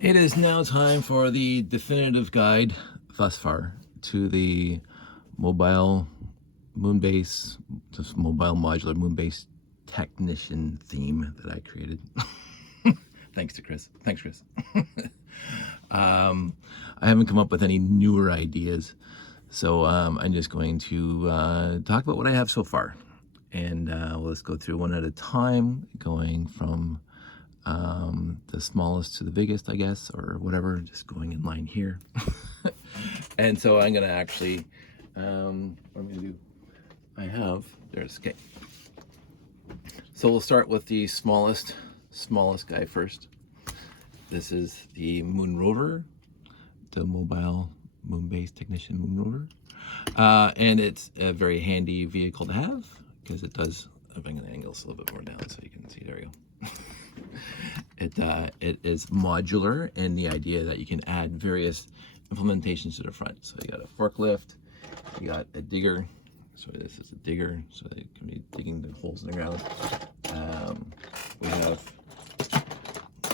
It is now time for the definitive guide thus far to the mobile moonbase, just mobile modular moonbase technician theme that I created. Thanks to Chris. Thanks, Chris. I haven't come up with any newer ideas, so I'm just going to talk about what I have so far. And let's go through one at a time, going from the smallest to the biggest, I guess, or whatever, just going in line here. And so I'm going to actually, what I'm going to do, okay. So we'll start with the smallest guy first. This is the Moon Rover, the mobile moon-based technician Moon Rover. And it's a very handy vehicle to have because it does, if I can angle this a little bit more down so you can see, there we go. It is modular, and the idea that you can add various implementations to the front. So you got a forklift, you got a digger. So this is a digger, so they can be digging the holes in the ground. We have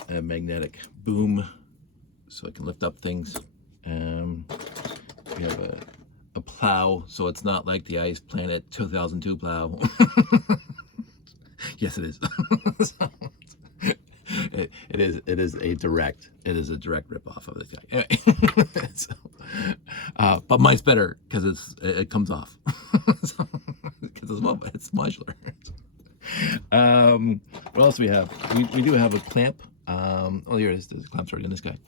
a magnetic boom, so it can lift up things. We have a plow, so it's not like the Ice Planet 2002 plow. Yes, it is. So, it is a direct rip-off of this guy. Anyway, so, but mine's better because it comes off. So, because it's modular. What else do we have? We do have a clamp. Oh, here it is. There's a clamp already on this guy.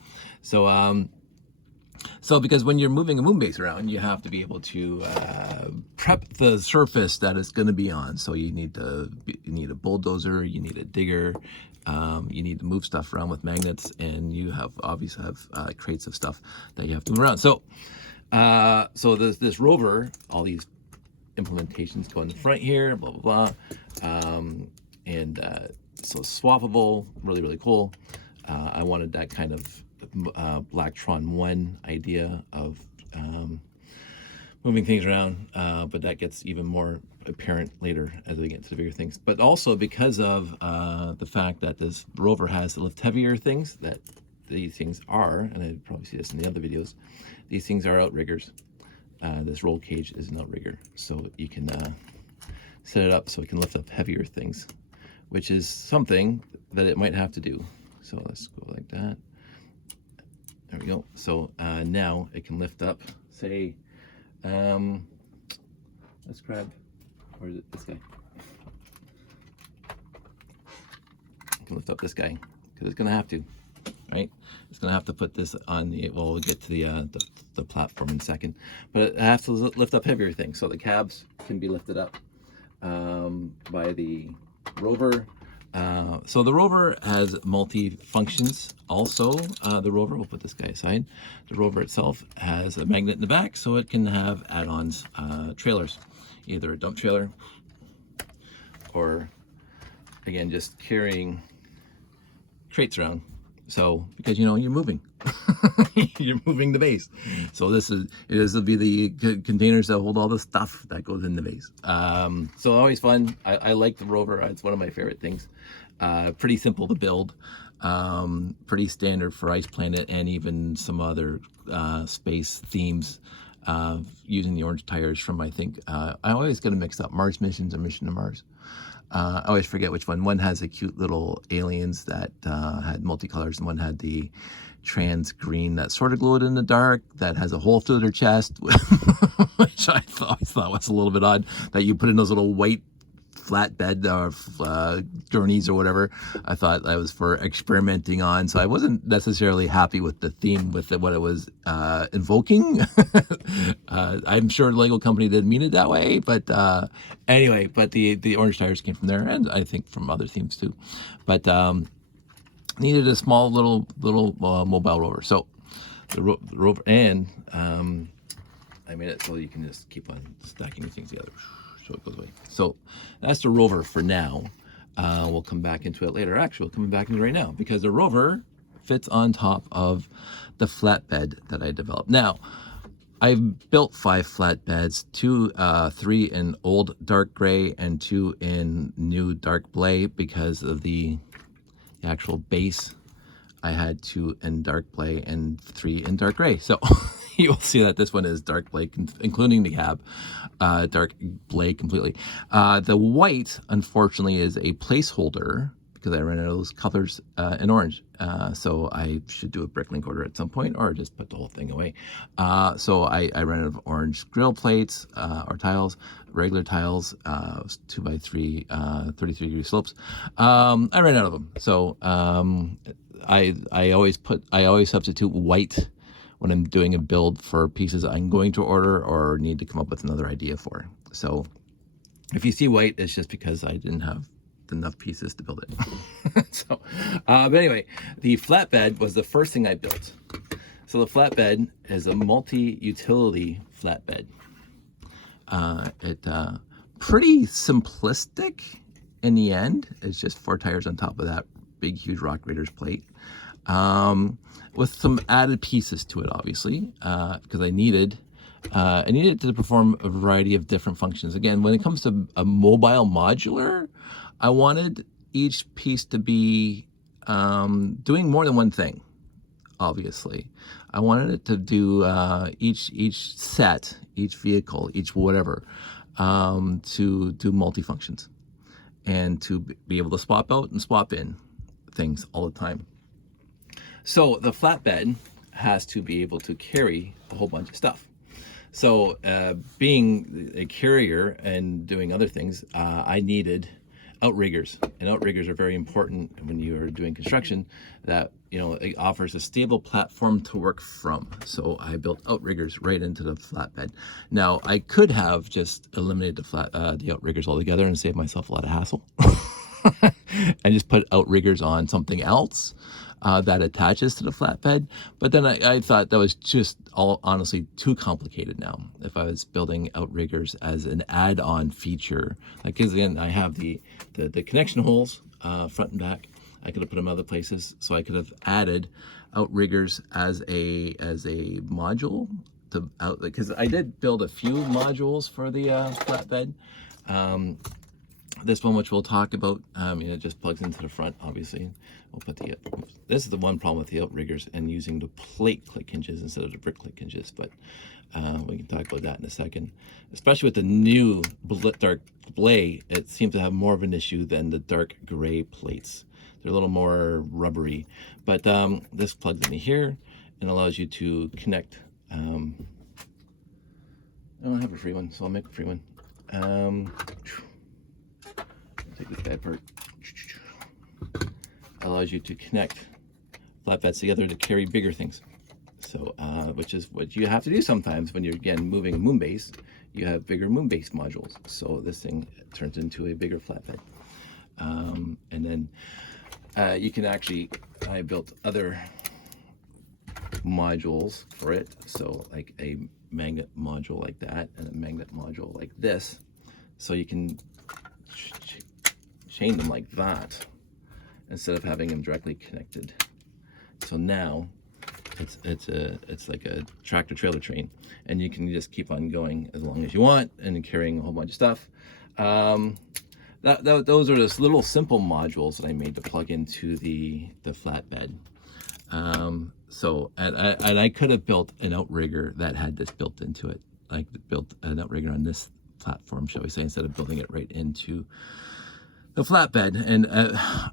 So because when you're moving a moon base around, you have to be able to prep the surface that it's going to be on. So you need a bulldozer, you need a digger, you need to move stuff around with magnets, and you obviously have crates of stuff that you have to move around. So there's this Rover, all these implementations go in the front here, blah blah blah, so swappable, really cool. I wanted that kind of Blacktron 1 idea of moving things around, but that gets even more apparent later as we get into the bigger things. But also because of the fact that this Rover has to lift heavier things, that these things are, and I probably see this in the other videos, these things are outriggers. This roll cage is an outrigger, so you can set it up so it can lift up heavier things, which is something that it might have to do. So let's go like that. There we go. So now it can lift up, say, let's grab, or is it this guy? It can lift up this guy because it's going to have to, right? It's going to have to put this on the, well, we'll get to the platform in a second, but it has to lift up heavier things. So the cabs can be lifted up by the Rover. So the Rover has multi-functions also. The Rover, we'll put this guy aside. The Rover itself has a magnet in the back, so it can have add-ons, trailers, either a dump trailer or, again, just carrying crates around. So, because, you're moving. You're moving the base. So this will be the containers that hold all the stuff that goes in the base. So always fun. I like the Rover. It's one of my favorite things. Pretty simple to build. Pretty standard for Ice Planet and even some other space themes. Using the orange tires from, I think, I always get them mixed up, Mars Missions or Mission to Mars. I always forget which one. One has the cute little aliens that had multicolors, and one had the trans green that sort of glowed in the dark that has a hole through their chest, which I always thought was a little bit odd, that you put in those little white flatbed or gurneys or whatever. I thought that was for experimenting on, so I wasn't necessarily happy with the theme, with what it was invoking. I'm sure Lego Company didn't mean it that way, but anyway, but the orange tires came from there, and I think from other themes too. But needed a small little mobile Rover. So the Rover, and I made it so you can just keep on stacking things together. So it goes away. So that's the Rover for now. We'll come back into it later. Actually, we'll come back into it right now because the Rover fits on top of the flatbed that I developed. Now, I've built 5 flatbeds, 3 in old dark gray and 2 in new dark blay because of the actual base I had 2 in dark play and 3 in dark gray. So you will see that this one is dark play, including the cab, dark play completely. The white, unfortunately, is a placeholder because I ran out of those colors in orange. So I should do a bricklink order at some point, or just put the whole thing away. So I ran out of orange grill plates or tiles, regular tiles, 2x3, 33-degree slopes. I ran out of them. So I always substitute white when I'm doing a build for pieces I'm going to order or need to come up with another idea for. So if you see white, it's just because I didn't have enough pieces to build it. So, but anyway, the flatbed was the first thing I built. So the flatbed is a multi-utility flatbed. Pretty simplistic in the end. It's just 4 tires on top of that big, huge Rock Raiders plate. With some added pieces to it, obviously, because I needed to perform a variety of different functions. Again, when it comes to a mobile modular, I wanted each piece to be doing more than one thing, obviously. I wanted it to do each set, each vehicle, each whatever, to do multi-functions and to be able to swap out and swap in things all the time. So the flatbed has to be able to carry a whole bunch of stuff. So being a carrier and doing other things, I needed outriggers, and outriggers are very important when you're doing construction. That, you know, it offers a stable platform to work from. So I built outriggers right into the flatbed. Now I could have just eliminated the outriggers altogether and saved myself a lot of hassle and just put outriggers on something else that attaches to the flatbed. But then I thought that was just honestly too complicated now. If I was building outriggers as an add-on feature, like, because again, I have the connection holes front and back. I could have put them other places, so I could have added outriggers as a module to because I did build a few modules for the flatbed. This one, which we'll talk about, it just plugs into the front, obviously. We'll put this is the one problem with the outriggers and using the plate click hinges instead of the brick click hinges, but we can talk about that in a second. Especially with the new dark gray, it seems to have more of an issue than the dark gray plates. They're a little more rubbery, but this plugs into here and allows you to connect. I don't have a free one, so I'll make a free one. Take this guy apart. Allows you to connect flatbeds together to carry bigger things. So, which is what you have to do sometimes when you're, again, moving a moon base. You have bigger moon base modules. So this thing turns into a bigger flatbed. And then you can actually, I built other modules for it. So like a magnet module like that and a magnet module like this. So you can chain them like that instead of having them directly connected. So now it's like a tractor trailer train, and you can just keep on going as long as you want and carrying a whole bunch of stuff. Those are just little simple modules that I made to plug into the flatbed. So I could have built an outrigger that had this built into it, like built an outrigger on this platform, shall we say, instead of building it right into the flatbed. And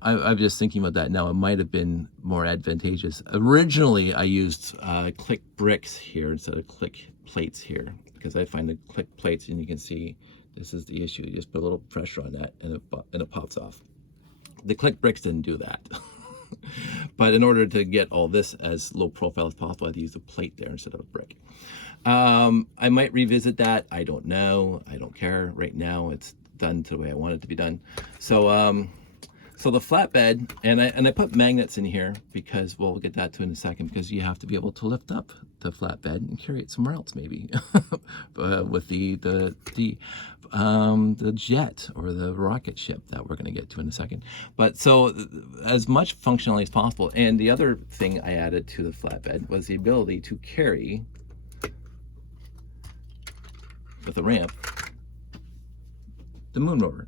I'm just thinking about that now. It might have been more advantageous. Originally, I used click bricks here instead of click plates here, because I find the click plates, and you can see this is the issue. You just put a little pressure on that and it pops off. The click bricks didn't do that. But in order to get all this as low profile as possible, I had to use a plate there instead of a brick. I might revisit that. I don't know. I don't care. Right now, it's done to the way I want it to be done. So so the flatbed, and I put magnets in here because we'll get that to in a second, because you have to be able to lift up the flatbed and carry it somewhere else, maybe with the jet or the rocket ship that we're going to get to in a second. But so as much functionality as possible. And the other thing I added to the flatbed was the ability to carry with a ramp the moon rover.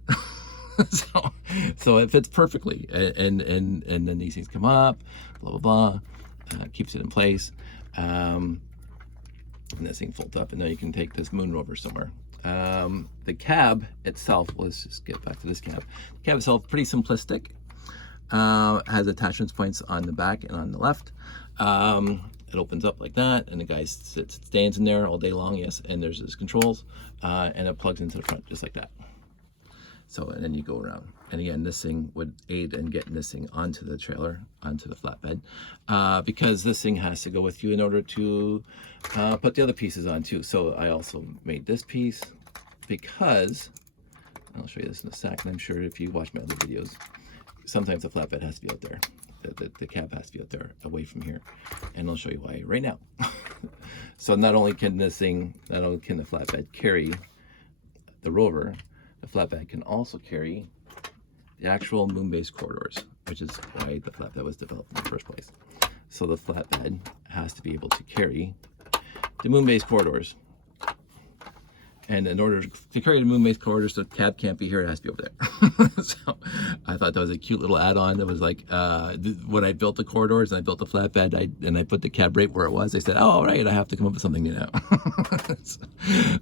So it fits perfectly, and then these things come up, blah blah blah, keeps it in place, and this thing folds up, and now you can take this moon rover somewhere. The cab itself, let's just get back to this cab. The cab itself, pretty simplistic. Has attachment points on the back and on the left. It opens up like that, and the guy stands in there all day long, yes, and there's his controls, and it plugs into the front just like that. So, and then you go around. And again, this thing would aid in getting this thing onto the trailer, onto the flatbed, because this thing has to go with you in order to put the other pieces on too. So I also made this piece because, I'll show you this in a sec, and I'm sure if you watch my other videos, sometimes the flatbed has to be out there. The cab has to be out there away from here, and I'll show you why right now. So not only can the flatbed carry the Rover, the flatbed can also carry the actual moon-based corridors, which is why the flatbed was developed in the first place. So the flatbed has to be able to carry the moon-based corridors. And in order to carry the moon-based corridors, the cab can't be here, it has to be over there. So I thought that was a cute little add-on. That was like, when I built the corridors and I built the flatbed, and I put the cab right where it was, I said, oh, all right, I have to come up with something new now.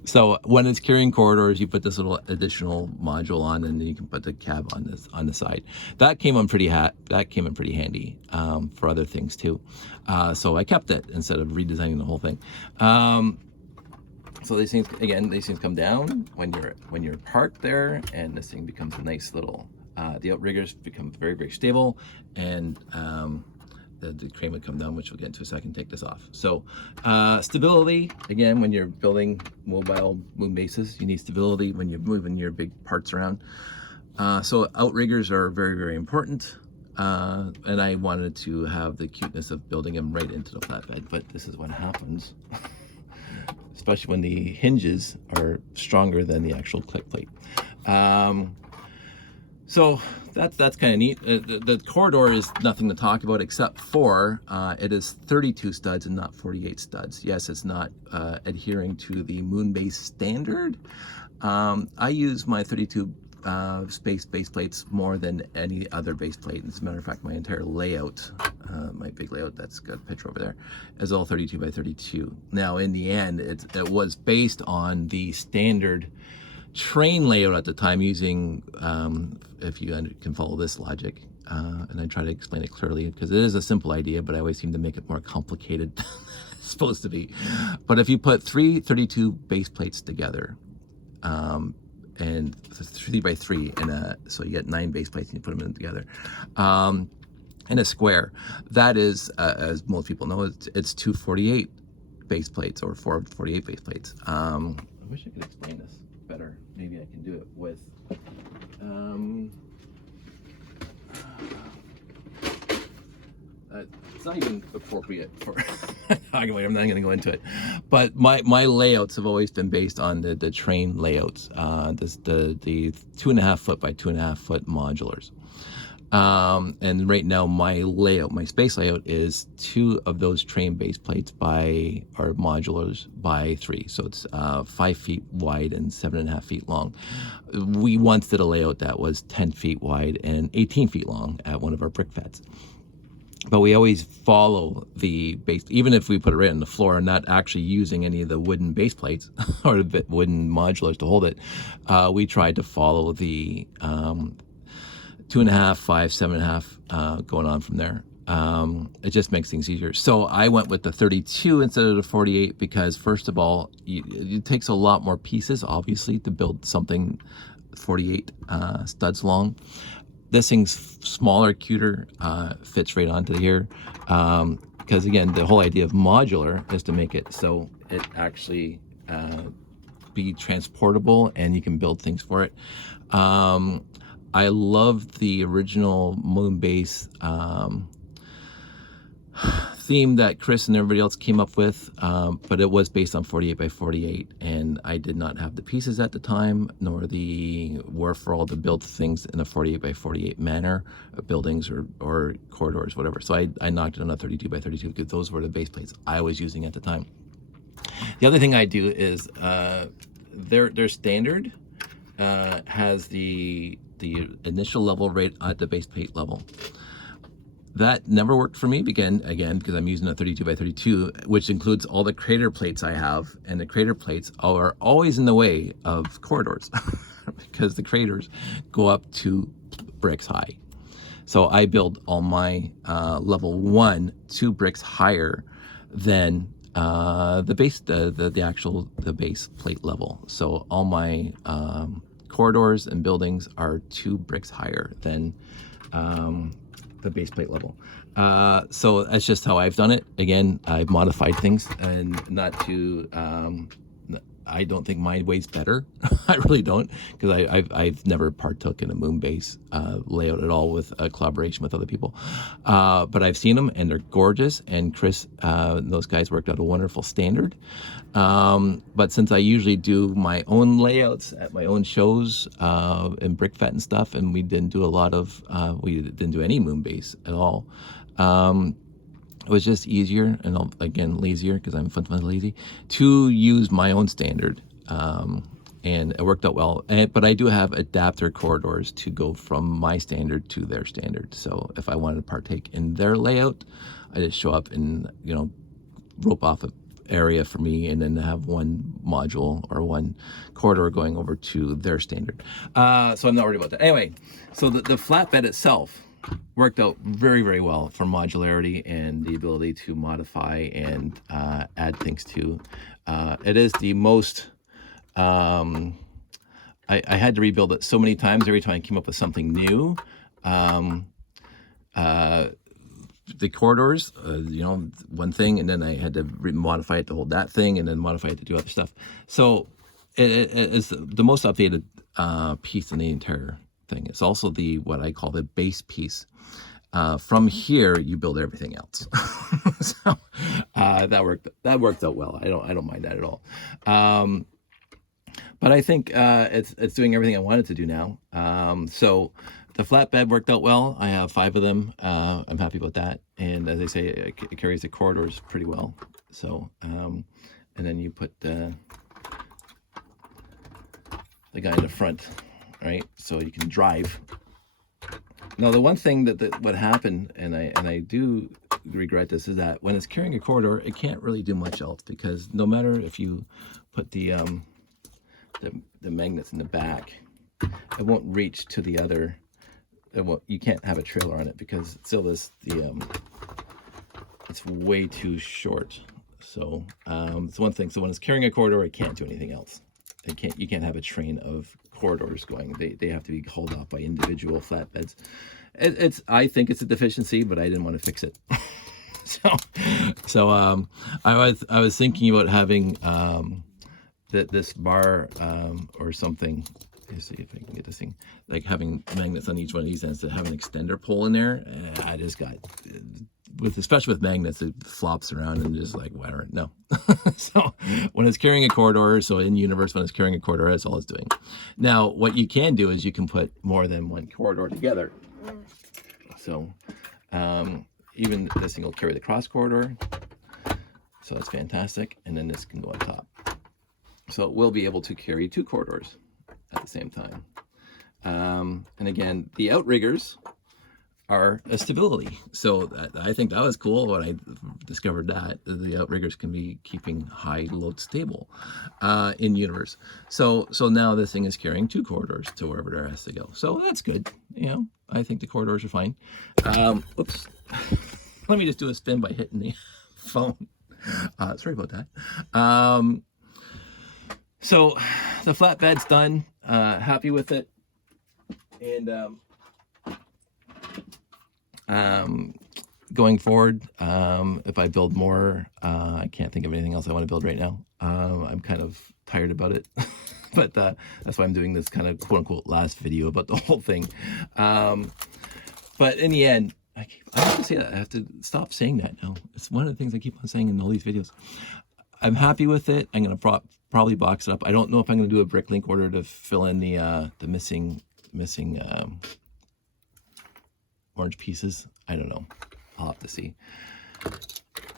So when it's carrying corridors, you put this little additional module on, and then you can put the cab on the side. That came in pretty handy for other things too. So I kept it instead of redesigning the whole thing. So these things, again, come down when you're parked there, and this thing becomes a nice little, the outriggers become very, very stable, and the crane would come down, which we'll get into a second, take this off. So stability, again, when you're building mobile moon bases, you need stability when you're moving your big parts around. So outriggers are very, very important. And I wanted to have the cuteness of building them right into the flatbed, but this is what happens. Especially when the hinges are stronger than the actual click plate. So that's kind of neat. The corridor is nothing to talk about, except for it is 32 studs and not 48 studs. Yes, it's not adhering to the moon-based standard. I use my 32 base plates more than any other base plate. As a matter of fact, my entire layout, my big layout that's got a picture over there, is all 32 by 32. Now, in the end, it was based on the standard train layout at the time, using, if you can follow this logic, and I try to explain it clearly, because it is a simple idea, but I always seem to make it more complicated than it's supposed to be. But if you put 3 32 base plates together, and 3 by 3, and so you get 9 base plates and you put them in together, in a square, that is, as most people know, it's 248 base plates, or 448 base plates. I wish I could explain this better. Maybe I can do it with it's not even appropriate for I'm not going to go into it, but my layouts have always been based on the train layouts, the 2.5 foot by 2.5 foot modulars. And right now my space layout is 2 of those train base plates or modulars by 3. So it's 5 feet wide and 7.5 feet long. We once did a layout that was 10 feet wide and 18 feet long at one of our brick feds. But we always follow the base, even if we put it right on the floor and not actually using any of the wooden base plates or the wooden modulars to hold it. We tried to follow the 2.5, 5, 7.5, going on from there. It just makes things easier. So I went with the 32 instead of the 48 because, first of all, it takes a lot more pieces, obviously, to build something 48 studs long. This thing's smaller, cuter, fits right onto here. Because again, the whole idea of modular is to make it so it actually be transportable and you can build things for it. I love the original moon base theme that Chris and everybody else came up with, but it was based on 48 by 48, and I did not have the pieces at the time, nor the wherewithal to build things in a 48 by 48 manner, buildings or corridors, whatever. So I knocked it on a 32 by 32 because those were the base plates I was using at the time. The other thing I do is their standard has the the initial level right at the base plate level. That never worked for me again because I'm using a 32 by 32, which includes all the crater plates I have, and the crater plates are always in the way of corridors because the craters go up 2 bricks high. So I build all my level 1 2 bricks higher than the base, the base plate level. So all my corridors and buildings are 2 bricks higher than the base plate level. So that's just how I've done it. Again, I've modified things, and not to I don't think my way's better. I really don't, because I've never partook in a moon base layout at all with a collaboration with other people. But I've seen them and they're gorgeous. And Chris, those guys worked out a wonderful standard. But since I usually do my own layouts at my own shows and BrickFet and stuff, and we didn't do a lot of, we didn't do any moon base at all. It was just easier, and again, lazier, because I'm fundamentally lazy, to use my own standard. And it worked out well. But I do have adapter corridors to go from my standard to their standard. So if I wanted to partake in their layout, I just show up and, rope off an area for me, and then have one module or one corridor going over to their standard. So I'm not worried about that. Anyway, so the flatbed itself worked out very, very well for modularity and the ability to modify and add things to. It is the most, I had to rebuild it so many times. Every time I came up with something new, the corridors, one thing, and then I had to modify it to hold that thing, and then modify it to do other stuff. So it is the most updated piece in the entire thing. It's also what I call the base piece. From here, you build everything else. So that worked out well. I don't mind that at all. But I think it's doing everything I wanted to do now. So the flatbed worked out well. I have 5 of them. I'm happy about that. And as I say, it carries the corridors pretty well. So, and then you put the guy in the front, right? So you can drive. Now, the one thing that what happened, and I do regret this, is that when it's carrying a corridor, it can't really do much else, because no matter if you put the magnets in the back, it won't reach to the other. You can't have a trailer on it, because still it's way too short. So it's one thing. So when it's carrying a corridor, it can't do anything else. You can't have a train of corridors going. They have to be hauled off by individual flatbeds. I think it's a deficiency, but I didn't want to fix it. So I was thinking about having this bar or something. Let's see if I can get this thing, like having magnets on each one of these ends to have an extender pole in there. I just got, especially with magnets, it flops around and just like, whatever. No. So when it's carrying a corridor, so in universe, when it's carrying a corridor, that's all it's doing. Now, what you can do is you can put more than one corridor together. So even this thing will carry the cross corridor. So that's fantastic. And then this can go on top. So it will be able to carry 2 corridors at the same time. And again, the outriggers are a stability. So I think that was cool when I discovered that the outriggers can be keeping high load stable in universe. So now this thing is carrying 2 corridors to wherever it has to go. So that's good. I think the corridors are fine. Oops. Let me just do a spin by hitting the phone. Sorry about that. So the flatbed's done. Happy with it. And going forward, if I build more, I can't think of anything else I want to build right now. I'm kind of tired about it. But that's why I'm doing this kind of quote-unquote last video about the whole thing. But in the end, I have to say that. I have to stop saying that now. It's one of the things I keep on saying in all these videos. I'm happy with it. I'm going to probably box it up. I don't know if I'm going to do a bricklink order to fill in the missing orange pieces. I don't know. I'll have to see.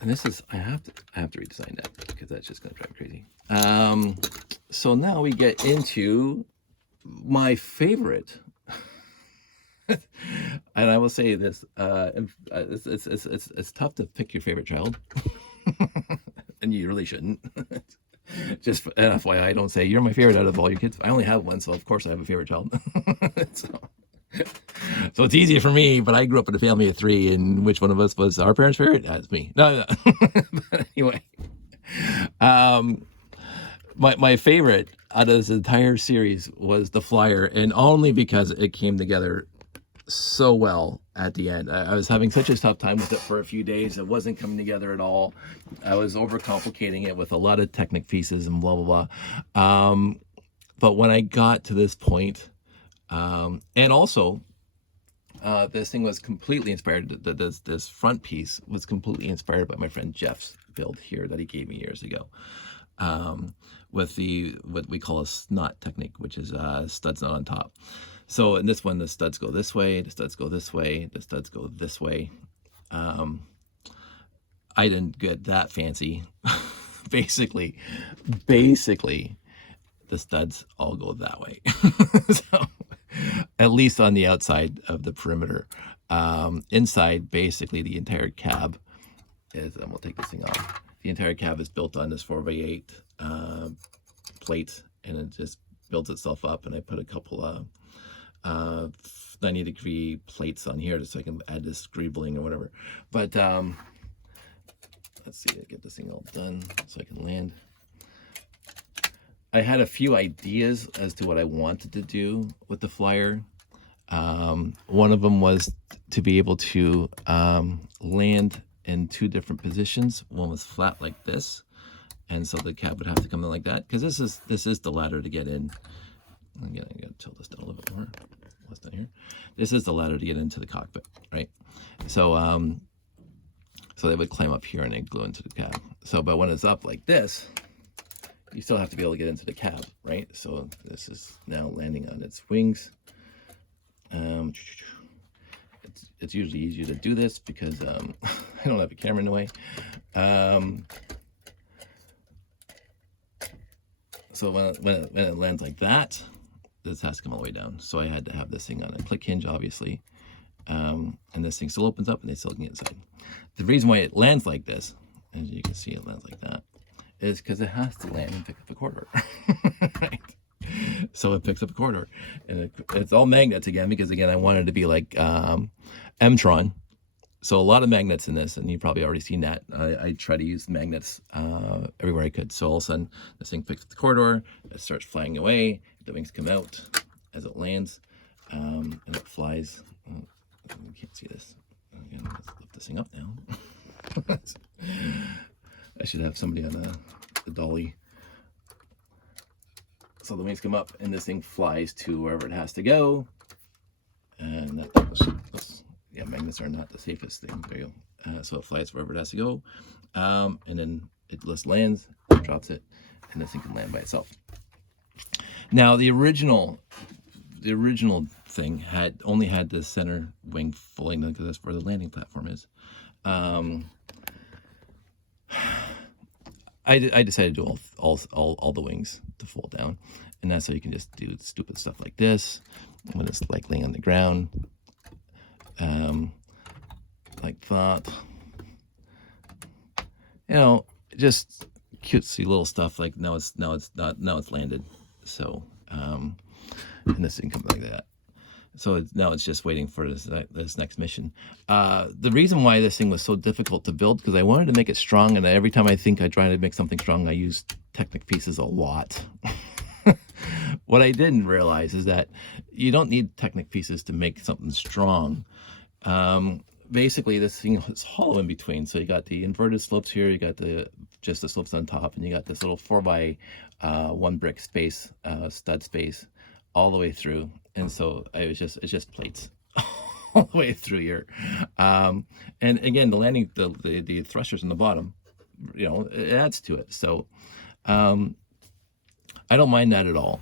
And this is, I have to redesign that, because that's just going to drive me crazy. So now we get into my favorite And I will say this: it's tough to pick your favorite child, and you really shouldn't. Just an FYI, don't say you're my favorite out of all your kids. I only have one, so of course I have a favorite child. So it's easier for me, but I grew up in a family of 3, and which one of us was our parents' favorite? That's me. No. But anyway, my favorite out of this entire series was the flyer, and only because it came together so well at the end. I was having such a tough time with it for a few days. It wasn't coming together at all. I was overcomplicating it with a lot of technic pieces and blah, blah, blah. But when I got to this point, and also, this thing was completely inspired. This front piece was completely inspired by my friend Jeff's build here that he gave me years ago. With what we call a snot technique, which is studs not on top. So in this one, the studs go this way, the studs go this way, the studs go this way. I didn't get that fancy. Basically, the studs all go that way. So, at least on the outside of the perimeter. Inside, basically, the entire cab is, and we'll take this thing off. The entire cab is built on this 4x8 plate, and it just builds itself up. And I put a couple of 90-degree plates on here so I can add this greebling or whatever. But let's see, get this thing all done so I can land. I had a few ideas as to what I wanted to do with the flyer. One of them was to be able to land in 2 different positions. One was flat like this, and so the cab would have to come in like that, because this is the ladder to get in. Again, I gotta tilt this down a little bit more. What's down here? This is the ladder to get into the cockpit, right? So so they would climb up here and they'd glue into the cab. So, but when it's up like this, you still have to be able to get into the cab, right? So this is now landing on its wings. It's usually easier to do this because I don't have a camera in the way. So when it lands like that, this has to come all the way down. So I had to have this thing on a click hinge, obviously. And this thing still opens up and they still can get inside. The reason why it lands like this, as you can see, it lands like that, is because it has to land and pick up a corridor. Right? So it picks up a corridor, and it's all magnets again, because again, I wanted to be like M-Tron. So a lot of magnets in this, and you've probably already seen that. I try to use magnets everywhere I could. So all of a sudden, this thing picks up the corridor, it starts flying away, the wings come out as it lands, and it flies. You can't see this. Again, let's lift this thing up now. I should have somebody on the dolly. So the wings come up, and this thing flies to wherever it has to go. And yeah, magnets are not the safest thing. There you go. So it flies wherever it has to go, and then it just lands, drops it, and this thing can land by itself. Now the original thing only had the center wing fully, because that's where the landing platform is. I decided to do all the wings to fold down, and that's so you can just do stupid stuff like this when it's like laying on the ground, like that. You know, just cutesy little stuff. Like now it's landed. So and this thing comes like that. So now it's just waiting for this next mission. The reason why this thing was so difficult to build, because I wanted to make it strong, and every time I think I try to make something strong, I use Technic pieces a lot. What I didn't realize is that you don't need Technic pieces to make something strong. Basically, this thing is hollow in between. So you got the inverted slopes here, you got just the slopes on top, and you got this little 4x1 brick space, stud space, all the way through. And so it's just plates all the way through here. And again, the landing, the thrusters in the bottom, you know, it adds to it. So I don't mind that at all.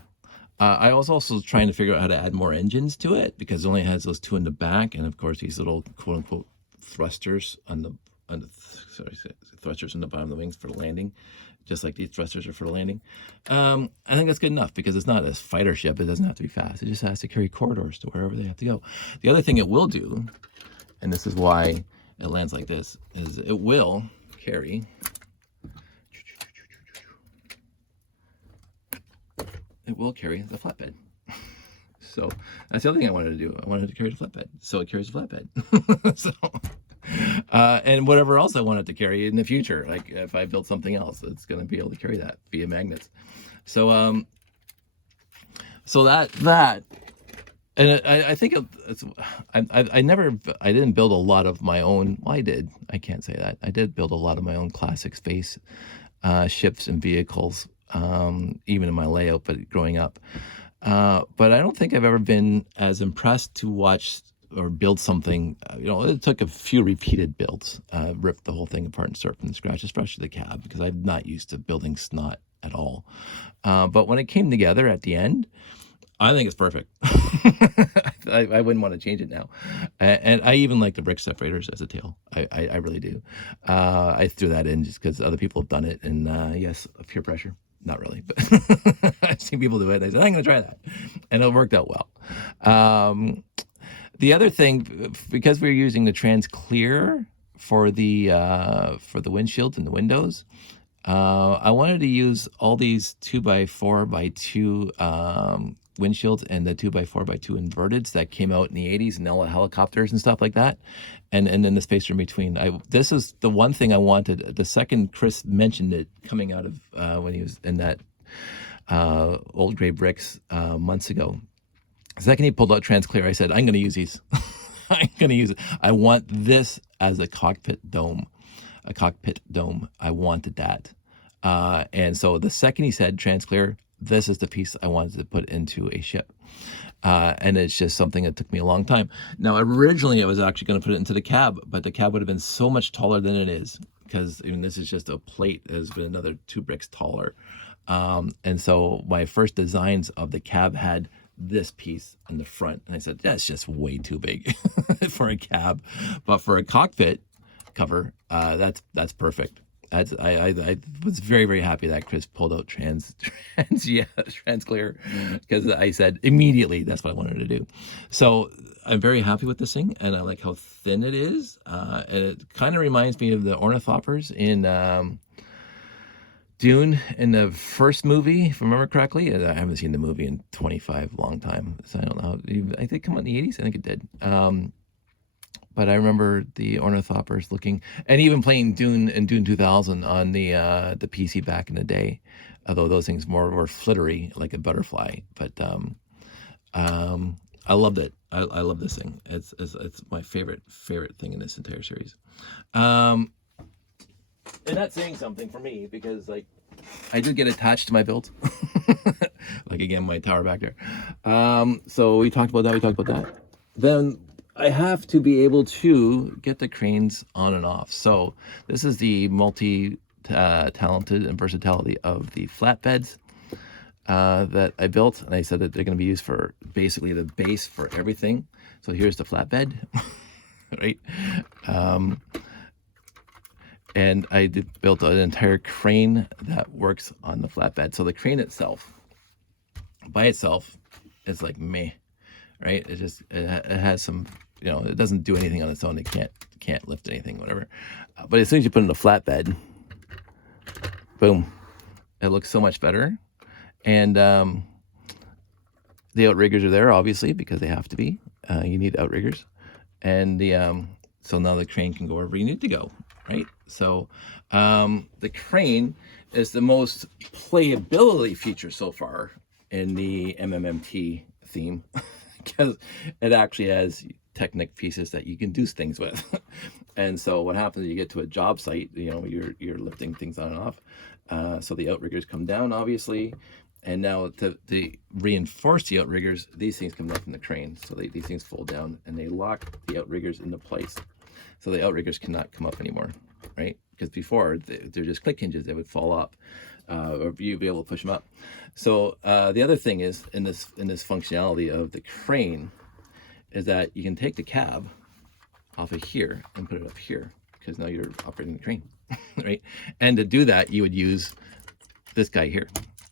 I was also trying to figure out how to add more engines to it, because it only has those 2 in the back, and of course these little quote unquote thrusters on thrusters on the bottom of the wings for the landing, just like these thrusters are for the landing. I think that's good enough because it's not a fighter ship. It doesn't have to be fast. It just has to carry corridors to wherever they have to go. The other thing it will do, and this is why it lands like this, is it will carry. It will carry the flatbed. So that's the other thing I wanted to do. I wanted to carry the flatbed, so it carries the flatbed. So. And whatever else I wanted to carry in the future, like if I build something else, it's going to be able to carry that via magnets. So, so that, and I think I didn't build a lot of my own. Well, I can't say that. I did build a lot of my own classic space ships and vehicles, even in my layout, but growing up. But I don't think I've ever been as impressed to watch or build something. It took a few repeated builds, ripped the whole thing apart and start from scratch, especially the cab, because I'm not used to building snot at all. But when it came together at the end, I think it's perfect. I wouldn't want to change it now. And I even like the brick separators as a tail. I really do. I threw that in just because other people have done it. And yes, peer pressure. Not really, but I've seen people do it. And I said, I'm going to try that. And it worked out well. The other thing, because we're using the trans clear for the windshields and the windows, I wanted to use all these 2x4x2 windshields and the 2x4x2 inverteds that came out in the 80s and all the helicopters and stuff like that, and then the space in between. This is the one thing I wanted. The second Chris mentioned it coming out of when he was in that old gray bricks months ago. The second he pulled out Transclear, I said, I'm going to use these. I'm going to use it. I want this as a cockpit dome. I wanted that. And so the second he said Transclear, this is the piece I wanted to put into a ship. And it's just something that took me a long time. Now, originally I was actually going to put it into the cab, but the cab would have been so much taller than it is, because even this is just a plate that has been another 2 bricks taller. And so my first designs of the cab had this piece in the front, and I said that's just way too big for a cab, but for a cockpit cover, that's perfect. I was very, very happy that Chris pulled out Transclear, because I said immediately that's what I wanted to do. So I'm very happy with this thing, and I like how thin it is. And it kind of reminds me of the ornithopters in Dune in the first movie, if I remember correctly. I haven't seen the movie in 25 long time, so I don't know. I think it came out in the 80s. I think it did. But I remember the ornithopters looking, and even playing Dune in Dune 2000 on the PC back in the day. Although those things were flittery, like a butterfly. But I loved it. I love this thing. It's my favorite thing in this entire series. And that's saying something for me, because like I do get attached to my build. Like again, my tower back there. So we talked about that. Then I have to be able to get the cranes on and off. So this is the talented and versatility of the flatbeds that I built. And I said that they're going to be used for basically the base for everything. So here's the flatbed, right? And I built an entire crane that works on the flatbed. So the crane itself, by itself, is like meh, right? It has some, it doesn't do anything on its own. It can't lift anything, whatever. But as soon as you put it in a flatbed, boom, it looks so much better. And the outriggers are there, obviously, because they have to be. You need outriggers, and so now the crane can go wherever you need to go. Right, so the crane is the most playability feature so far in the MMMT theme, because it actually has Technic pieces that you can do things with. And so what happens is you get to a job site, you're lifting things on and off. So the outriggers come down, obviously, and now to reinforce the outriggers, these things come down from the crane. So these things fold down and they lock the outriggers into place. So the outriggers cannot come up anymore, right? Because before they're just click hinges, they would fall up, or you'd be able to push them up. So the other thing is in this functionality of the crane is that you can take the cab off of here and put it up here, because now you're operating the crane, right? And to do that, you would use this guy here,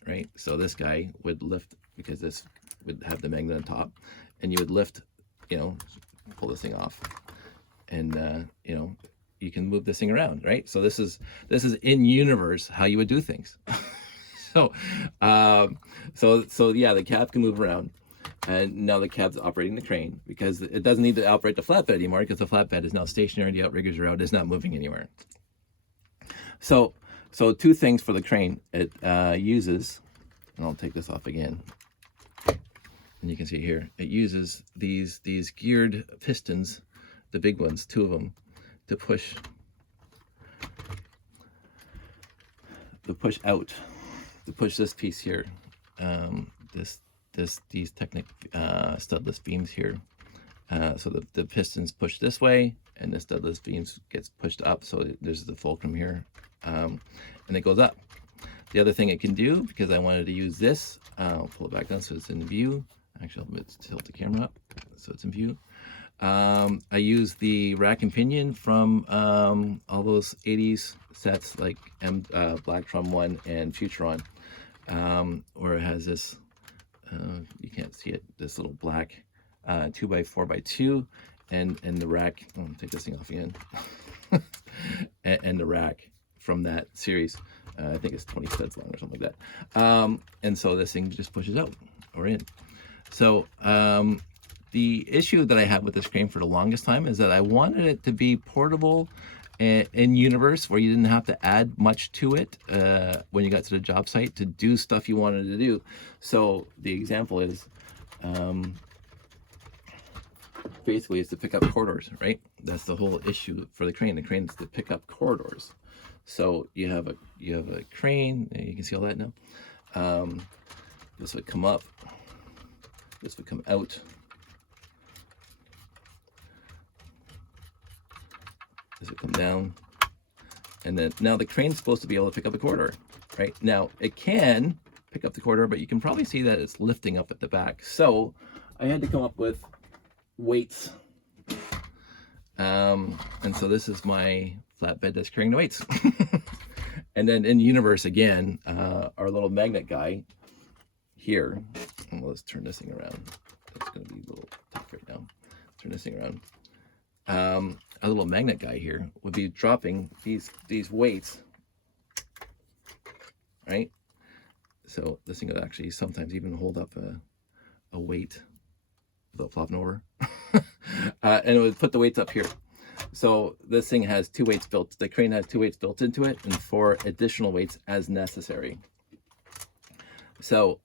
right? So this guy would lift, because this would have the magnet on top, and you would lift, you know, pull this thing off, and you know, you can move this thing around, right? So this is in universe how you would do things. So yeah, the cab can move around, and now the cab's operating the crane, because it doesn't need to operate the flatbed anymore, because the flatbed is now stationary, the outriggers are out, it's not moving anywhere. So two things for the crane. It uses, and I'll take this off again, and you can see here, it uses these geared pistons, the big ones, 2 of them, to push out, to push this piece here, these Technic studless beams here. So the pistons push this way, and the studless beams gets pushed up. So there's the fulcrum here, and it goes up. The other thing it can do, because I wanted to use this, I'll pull it back down so it's in view. Actually, I'll tilt the camera up so it's in view. I use the rack and pinion from all those 80s sets, like Blacktron 1 and Futuron, where it has this, you can't see it, this little black 2x4x2, and the rack, oh, take this thing off again, and the rack from that series, I think it's 20 studs long or something like that, and so this thing just pushes out or in. So the issue that I had with this crane for the longest time is that I wanted it to be portable in universe, where you didn't have to add much to it when you got to the job site to do stuff you wanted to do. So the example is, basically, it's to pick up corridors, right? That's the whole issue for the crane. The crane is to pick up corridors. So you have a crane, and you can see all that now. This would come up, this would come out. This would come down, and then now the crane's supposed to be able to pick up a corridor, right? Now it can pick up the corridor, but you can probably see that it's lifting up at the back. So I had to come up with weights, and so this is my flatbed that's carrying the weights. And then in universe again, our little magnet guy here, and let's turn this thing around. That's going to be a little tough right now. Turn this thing around. A little magnet guy here would be dropping these weights, right? So this thing would actually sometimes even hold up a weight without flopping over. And it would put the weights up here. So this thing has 2 weights built, the crane has 2 weights built into it, and 4 additional weights as necessary. So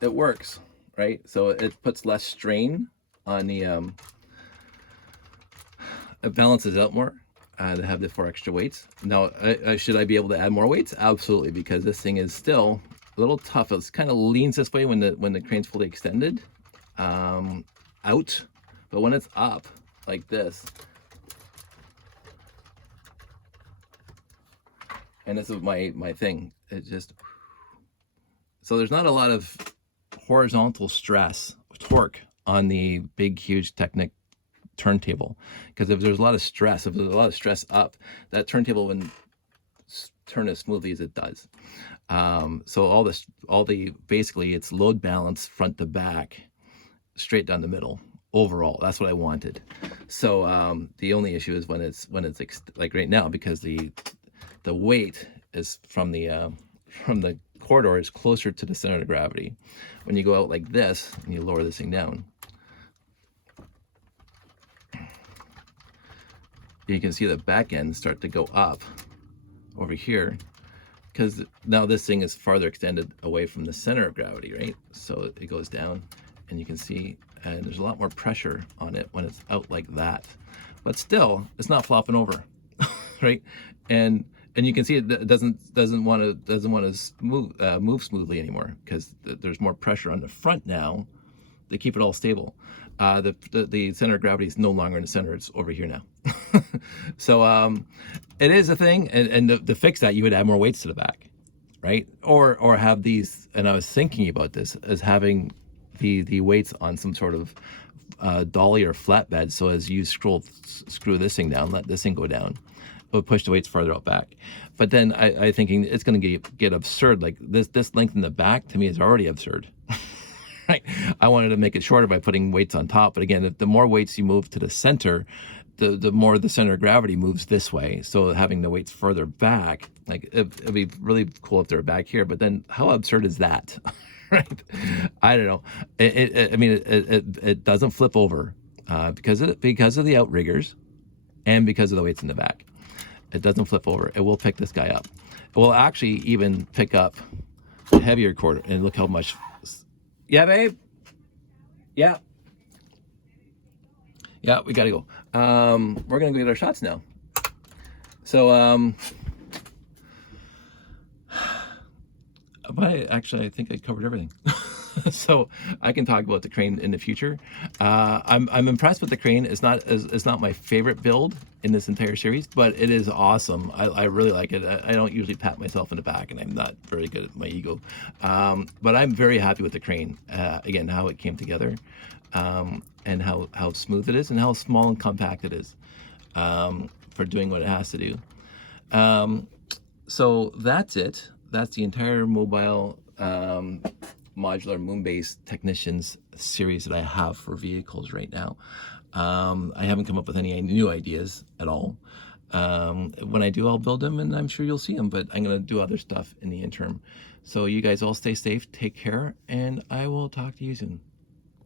it works, right? So it puts less strain on the, it balances out more to have the 4 extra weights. Now, should I be able to add more weights? Absolutely, because this thing is still a little tough. It's kind of leans this way when the crane's fully extended out, but when it's up like this, and this is my thing, it just, so there's not a lot of horizontal stress, torque on the big huge Technic turntable, because if there's a lot of stress, up, that turntable wouldn't turn as smoothly as it does. So basically it's load balance front to back, straight down the middle overall. That's what I wanted. So the only issue is when it's like right now, because the weight is from the corridor is closer to the center of gravity. When you go out like this and you lower this thing down, you can see the back end start to go up over here, because now this thing is farther extended away from the center of gravity, right? So it goes down, and you can see, and there's a lot more pressure on it when it's out like that. But still, it's not flopping over, right? And you can see it doesn't want to move smoothly anymore, because there's more pressure on the front now to keep it all stable. The center of gravity is no longer in the center; it's over here now. So it is a thing, and to fix that, you would add more weights to the back, right? Or have these. And I was thinking about this as having the weights on some sort of dolly or flatbed, so as you screw this thing down, let this thing go down, it would push the weights farther out back. But then I thinking it's going to get absurd. Like this length in the back to me is already absurd. Right? I wanted to make it shorter by putting weights on top, but again, the more weights you move to the center, the more the center of gravity moves this way. So having the weights further back, like it'd be really cool if they're back here. But then how absurd is that? Right? I don't know. I mean, it doesn't flip over because of the outriggers and because of the weights in the back. It doesn't flip over. It will pick this guy up. It will actually even pick up the heavier cord. And look how much. Yeah, babe. Yeah. Yeah, we gotta go. We're gonna go get our shots now. So, but actually, I think I covered everything. So I can talk about the crane in the future. I'm impressed with the crane. It's not my favorite build in this entire series, but it is awesome. I really like it. I don't usually pat myself in the back, and I'm not very good at my ego. But I'm very happy with the crane. Again, how it came together, and how smooth it is, and how small and compact it is for doing what it has to do. So that's it. That's the entire mobile modular moon-based technicians series that I have for vehicles right now. I haven't come up with any new ideas at all. When I do, I'll build them, and I'm sure you'll see them, but I'm going to do other stuff in the interim. So you guys all stay safe, take care, and I will talk to you soon.